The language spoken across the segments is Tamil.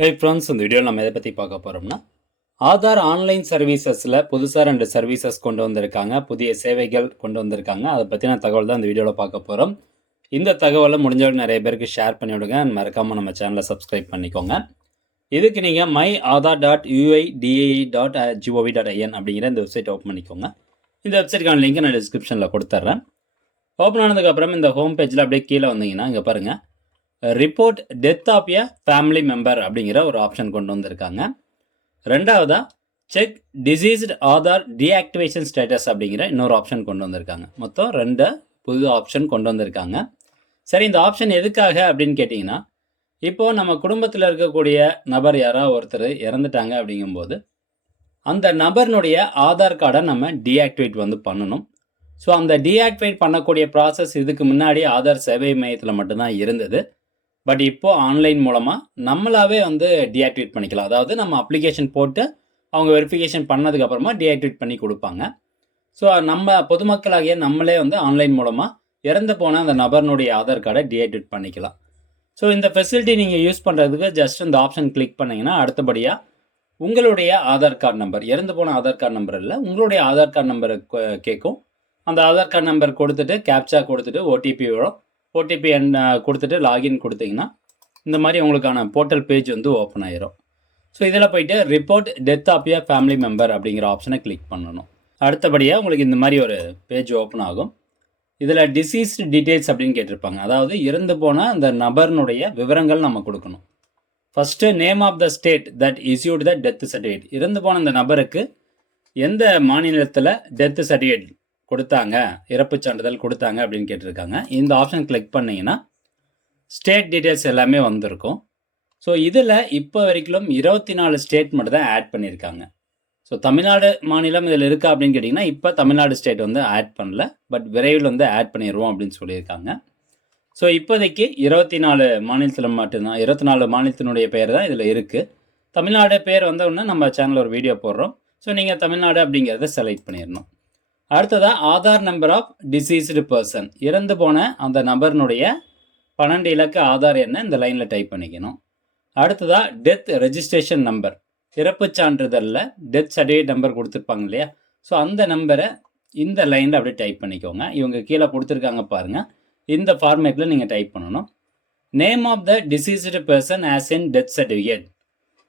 ஹே ஃப்ரெண்ட்ஸ், இந்த வீடியோவில் நம்ம எதை பற்றி பார்க்க போகிறோம்னா, ஆதார் ஆன்லைன் சர்வீசஸில் புதுசாக 2 சர்வீசஸ் கொண்டு வந்திருக்காங்க. புதிய சேவைகள் கொண்டு வந்திருக்காங்க. அதை பற்றின தகவல் தான் இந்த வீடியோவில் பார்க்க போகிறோம். இந்த தகவலை முடிஞ்சவங்க நிறைய பேருக்கு ஷேர் பண்ணி விடுங்க. மறக்காமல் நம்ம சேனலை சப்ஸ்கிரைப் பண்ணிக்கோங்க. இதுக்கு நீங்கள் my.aadhaar.ui.gov.in அப்படிங்கிற இந்த வெப்சைட் ஓப்பன் பண்ணிக்கோங்க. இந்த வெப்சைட்டுக்கான லிங்க் நான் டிஸ்கிரிப்ஷனில் கொடுத்துட்றேன். ஓப்பன் ஆனதுக்கப்புறம் இந்த ஹோம் பேஜில் அப்படியே கீழே வந்தீங்கன்னா இங்கே பாருங்கள், report death of a family member அப்படிங்கிற ஒரு ஆப்ஷன் கொண்டு வந்திருக்காங்க. ரெண்டாவதாக check deceased Aadhaar deactivation status அப்படிங்கிற இன்னொரு ஆப்ஷன் கொண்டு வந்திருக்காங்க. மொத்தம் 2 புது ஆப்ஷன் கொண்டு வந்திருக்காங்க. சரி, இந்த ஆப்ஷன் எதுக்காக அப்படின்னு கேட்டிங்கன்னா, இப்போது நம்ம குடும்பத்தில் இருக்கக்கூடிய நபர் யாராவது ஒருத்தர் இறந்துட்டாங்க அப்படிங்கும்போது அந்த நபர்னுடைய ஆதார் கார்டை நம்ம டீஆக்டிவேட் பண்ணணும். ஸோ அந்த டீஆக்டிவேட் பண்ணக்கூடிய ப்ராசஸ் இதுக்கு முன்னாடி ஆதார் சேவை மையத்தில் மட்டும்தான் இருந்தது. பட் இப்போது ஆன்லைன் மூலமாக நம்மளாவே டீஆக்டிவேட் பண்ணிக்கலாம். அதாவது நம்ம அப்ளிகேஷன் போட்டு அவங்க வெரிஃபிகேஷன் பண்ணதுக்கப்புறமா டீஆக்டிவேட் பண்ணி கொடுப்பாங்க. ஸோ நம்ம பொதுமக்களாகிய நம்மளே ஆன்லைன் மூலமாக இறந்து போன அந்த நபர்னுடைய ஆதார் கார்டை டீஆக்டிவேட் பண்ணிக்கலாம். ஸோ இந்த ஃபெசிலிட்டி நீங்கள் யூஸ் பண்ணுறதுக்கு ஜஸ்ட் இந்த ஆப்ஷன் கிளிக் பண்ணிங்கன்னா அடுத்தபடியாக உங்களுடைய ஆதார் கார்டு நம்பர், இறந்து போன ஆதார் கார்டு நம்பர் இல்லை, உங்களுடைய ஆதார் கார்டு நம்பரை கேட்கும். அந்த ஆதார் கார்டு நம்பர் கொடுத்துட்டு கேப்சா கொடுத்துட்டு ஓடிபி வரும். ஓடிபி கொடுத்துட்டு லாகின் கொடுத்தீங்கன்னா இந்த மாதிரி உங்களுக்கான போர்ட்டல் பேஜ் ஓப்பன் ஆயிரும். ஸோ இதில் போயிட்டு report death of a family member அப்படிங்கிற ஆப்ஷனை கிளிக் பண்ணணும். அடுத்தபடியாக உங்களுக்கு இந்த மாதிரி ஒரு பேஜ் ஓப்பன் ஆகும். இதில் டிசீஸ்டு டீட்டெயில்ஸ் அப்படின்னு கேட்டிருப்பாங்க. அதாவது இறந்து போன அந்த நபர்னுடைய விவரங்கள் நம்ம கொடுக்கணும். First name of the state that issued the death certificate. இறந்து போன அந்த நபருக்கு எந்த மாநிலத்தில் டெத் சர்டிஃபிகேட் கொடுத்தாங்க, இறப்பு சான்றிதழ் கொடுத்தாங்க அப்படின்னு கேட்டிருக்காங்க. இந்த ஆப்ஷன் கிளிக் பண்ணிங்கன்னா ஸ்டேட் டீட்டெயில்ஸ் எல்லாமே வந்திருக்கும். ஸோ இதில் இப்போ வரைக்கும் 24 ஸ்டேட் மட்டும் தான் ஆட் பண்ணியிருக்காங்க. ஸோ தமிழ்நாடு மாநிலம் இதில் இருக்கா அப்படின்னு கேட்டிங்கன்னா இப்போ தமிழ்நாடு ஸ்டேட் ஆட் பண்ணல, பட் விரைவில் ஆட் பண்ணிடுவோம் அப்படின்னு சொல்லியிருக்காங்க. ஸோ இப்போதைக்கு 24 மாநிலத்தில் மட்டும்தான், 24 மாநிலத்தினுடைய பேர் தான் இதில் இருக்குது. தமிழ்நாடு பேர் வந்தோடனே நம்ம சேனலில் ஒரு வீடியோ போடுறோம். ஸோ நீங்கள் தமிழ்நாடு அப்படிங்கிறத செலக்ட் பண்ணிடணும். அடுத்ததாக Aadhaar number of deceased person, இறந்து போன அந்த நபர்னுடைய 12 இலக்க ஆதார் எண்ணை இந்த லைனில் டைப் பண்ணிக்கணும். அடுத்ததாக டெத் ரெஜிஸ்ட்ரேஷன் நம்பர், இறப்பு சான்றிதழில் டெத் சர்டிஃபிகேட் நம்பர் கொடுத்துருப்பாங்க இல்லையா, ஸோ அந்த நம்பரை இந்த லைனில் அப்படியே டைப் பண்ணிக்கோங்க. இவங்க கீழே கொடுத்துருக்காங்க பாருங்கள், இந்த ஃபார்மேட்டில் நீங்கள் டைப் பண்ணணும். Name of the deceased person as in death certificate,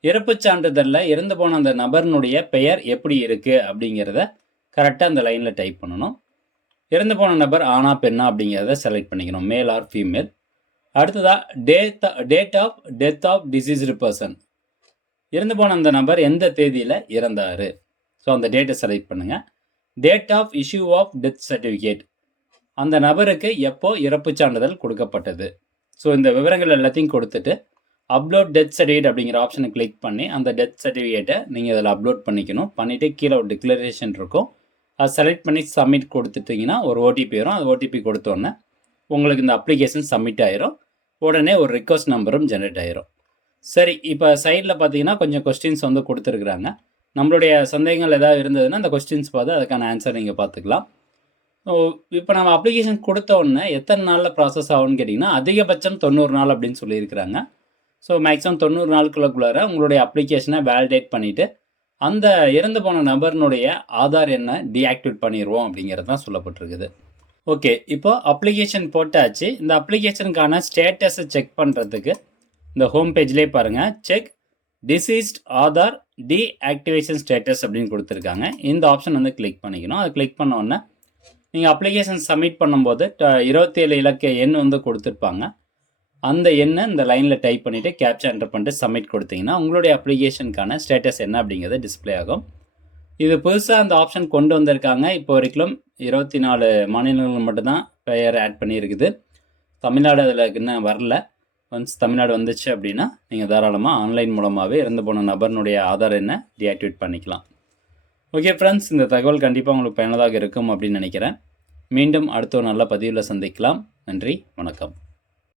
இறப்பு சான்றிதழில் இறந்து போன அந்த நபர்னுடைய பெயர் எப்படி இருக்குது அப்படிங்கிறத கரெக்டாக அந்த லைனில் டைப் பண்ணணும். இறந்து போன நபர் ஆனா பெண்ணா அப்படிங்கிறத செலக்ட் பண்ணிக்கணும், மேல் ஆர் ஃபீமேல். அடுத்ததாக date of death of deceased person, இறந்து போன அந்த நபர் எந்த தேதியில் இறந்தார், ஸோ அந்த டேட்டை செலக்ட் பண்ணுங்கள். Date of issue of death certificate, அந்த நபருக்கு எப்போ இறப்பு சான்றிதழ் கொடுக்கப்பட்டது. ஸோ இந்த விவரங்கள் எல்லாத்தையும் கொடுத்துட்டு அப்லோட் டெத் சர்டிஃபிகேட் அப்படிங்கிற ஆப்ஷனை கிளிக் பண்ணி அந்த டெத் சர்டிஃபிகேட்டை நீங்கள் அதில் அப்லோட் பண்ணிக்கணும். பண்ணிவிட்டு கீழே ஒரு டிக்ளரேஷன் இருக்கும், அதை செலக்ட் பண்ணி சப்மிட் கொடுத்துட்டிங்கன்னா ஒரு ஓடிபி வரும். அது ஓடிபி கொடுத்தோன்னே உங்களுக்கு இந்த அப்ளிகேஷன் சப்மிட் ஆயிரும். உடனே ஒரு ரிக்வஸ்ட் நம்பரும் ஜென்ரேட் ஆயிரும். சரி, இப்போ சைடில் பார்த்தீங்கன்னா கொஞ்சம் கொஸ்டின்ஸ் கொடுத்துருக்குறாங்க. நம்மளுடைய சந்தேகங்கள் ஏதாவது இருந்ததுன்னா அந்த கொஸ்டின்ஸ் பார்த்து அதுக்கான ஆன்சர் நீங்கள் பார்த்துக்கலாம். இப்போ நம்ம அப்ளிகேஷன் கொடுத்த உடனே எத்தனை நாளில் ப்ராசஸ் ஆகும்னு கேட்டிங்கன்னா அதிகபட்சம் 90 நாள் அப்படின்னு சொல்லியிருக்கிறாங்க. ஸோ மேக்ஸிமம் 90 நாளுக்குள்ளார உங்களுடைய அப்ளிகேஷனை வேலிடேட் பண்ணிவிட்டு அந்த இறந்து போன நபர்னுடைய ஆதார் எண்ணை டீஆக்டிவேட் பண்ணிடுவோம் அப்படிங்கிறது தான் சொல்லப்பட்டிருக்குது. ஓகே, இப்போ அப்ளிகேஷன் போட்டாச்சு. இந்த அப்ளிகேஷனுக்கான ஸ்டேட்டஸை செக் பண்ணுறதுக்கு இந்த ஹோம் பேஜ்லேயே பாருங்கள், check deceased Aadhaar deactivation status அப்படின்னு கொடுத்துருக்காங்க. இந்த ஆப்ஷன் கிளிக் பண்ணிக்கணும். அதை கிளிக் பண்ண உடனே நீங்கள் அப்ளிகேஷன் சப்மிட் பண்ணும்போது 27 இலக்க எண் கொடுத்துருப்பாங்க. அந்த எண்ணை இந்த லைனில் டைப் பண்ணிவிட்டு கேப்சா என்டர் பண்ணிட்டு சப்மிட் கொடுத்தீங்கன்னா உங்களுடைய அப்ளிகேஷனுக்கான ஸ்டேட்டஸ் என்ன அப்படிங்கிறது டிஸ்பிளே ஆகும். இது புதுசாக அந்த ஆப்ஷன் கொண்டு வந்திருக்காங்க. இப்போ வரைக்கும் 24 மாநிலங்கள் மட்டும்தான் பெயர் ஆட் பண்ணியிருக்குது. தமிழ்நாடு அதில் இன்னும் வரல. ஒன்ஸ் தமிழ்நாடு வந்துச்சு அப்படின்னா நீங்கள் தாராளமாக ஆன்லைன் மூலமாகவே இறந்து போன நபர்னுடைய ஆதார் எண்ணை டீஆக்டிவேட் பண்ணிக்கலாம். ஓகே ஃப்ரெண்ட்ஸ், இந்த தகவல் கண்டிப்பாக உங்களுக்கு பயனுள்ளதாக இருக்கும் அப்படின்னு நினைக்கிறேன். மீண்டும் அடுத்த ஒரு நல்ல பதிவில் சந்திக்கலாம். நன்றி, வணக்கம்.